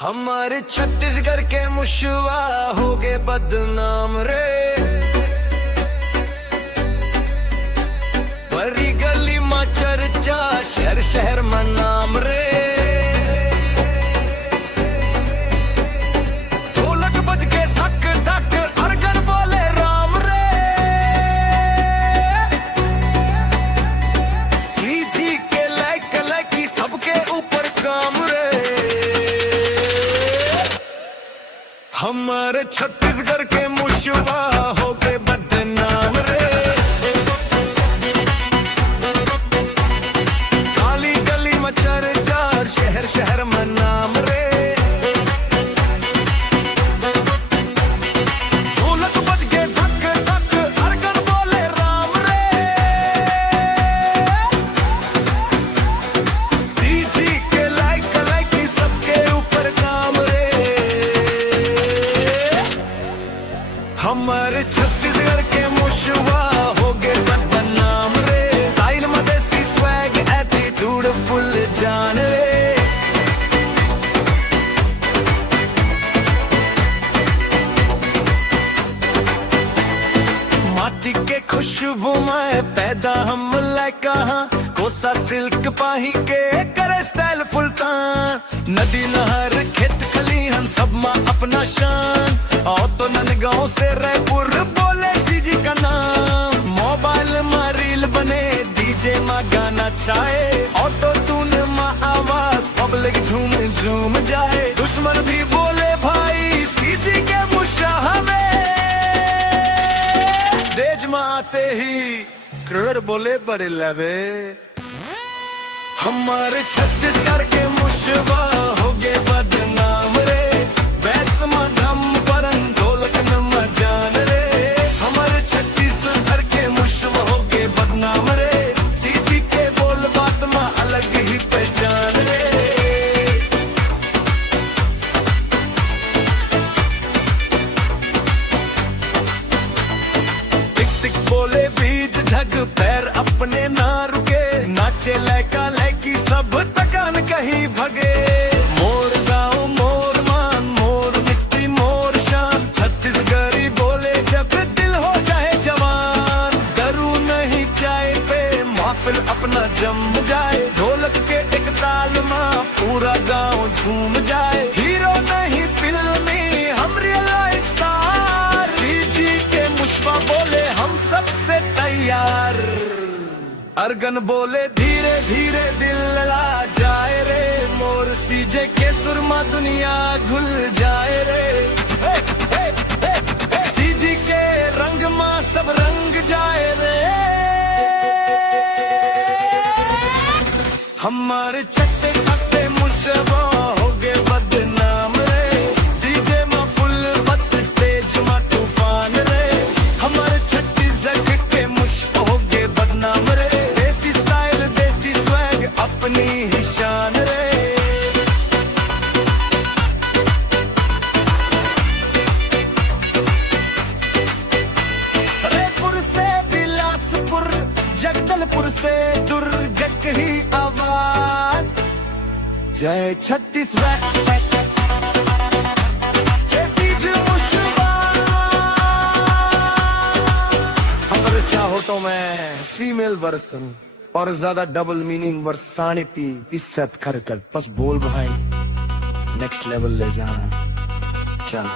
हमारे छत्तीसगढ़ के मुशवा हो गए बदनाम रे, बड़ी गली में चर्चा शहर शहर में नाम रे। ढोलक बज के धक धक अर्गन बोले राम रे, सीधी के लायक लायकी सबके ऊपर काम रे। हमारे छत्तीसगढ़ के मुशवा हो गए बदनाम रे, काली गली में चर्चा शहर शहर में नाम रे। ढोलक बज के धक धक अर्गन बोले राम रे, सीधी के लायक लायकी सबके ऊपर काम रे। हमारे छत्तीसगढ़ के मुशवा हो गए बदनाम रे, स्टाइल में देसी स्वैग एटीट्यूड फुल जान रे। माटी के खुशबू में पैदा हम कहाँ, कोसा सिल्क पाही के करे स्टाइल फुलता। नदी नहर खेत खलिहन सब में अपना शान, और तो नंदगांव से रायपुर बोले सीजी का नाम। मोबाइल में रील बने डीजे में गाना छाए, ऑटो टून में आवाज पब्लिक झूम झूम जाए। दुश्मन भी बोले भाई सीजी के मुशाह में, देश में आते ही करोड़ बोले बड़े लवे। हमारे छत्तीसगढ़ के मुशवा हो गए बदनाम रे, वैस में धम परन ढोलक न जान रे। हमारे छत्तीसगढ़ के मुशवा हो गए बदनाम रे, सीधी के बोल बात में अलग ही पहचान रे। टिक टिक बोले बीच ढग पैर अपने ना रुके, नाचे लैका लैकी सब तकान कहीं भगे। मोर गाँव मोर मान मोर मिट्टी मोर शान, छत्तीसगढ़ी बोले जब दिल हो जाए जवान। डरू नहीं चाय पे महफिल अपना जम जाए, ढोलक के एक ताल में पूरा गाँव झूम जाए। हीरो नहीं फिल्मी हम रियल लाइफ स्टार, सीजी के मुशवा बोले हम सबसे तैयार। अर्गन बोले धीरे धीरे दिल ला जाए रे, मोर सीजे के सुरमा दुनिया घुल जाए रे। हे, हे, हे, हे, सीजी के रंग में सब रंग जाए रे। हमारे छत्ते छत्ते मुशवा हो गए बदनाम रे, डीजे में फुल बस स्टेज में तूफान रे। हमारे छत्तीसगढ़ के मुशवा हो गए बदनाम रे, अपनी ही शान रे। रायपुर से बिलासपुर जगदलपुर से दुर्ग की आवाज, जय छत्तीसगढ़ जैसी मुशवा। अगर चाहो तो मैं फीमेल वर्स करूं और ज्यादा डबल मीनिंग वर्षाने पी इज्जत कर बस बोल भाई नेक्स्ट लेवल ले जाना चल।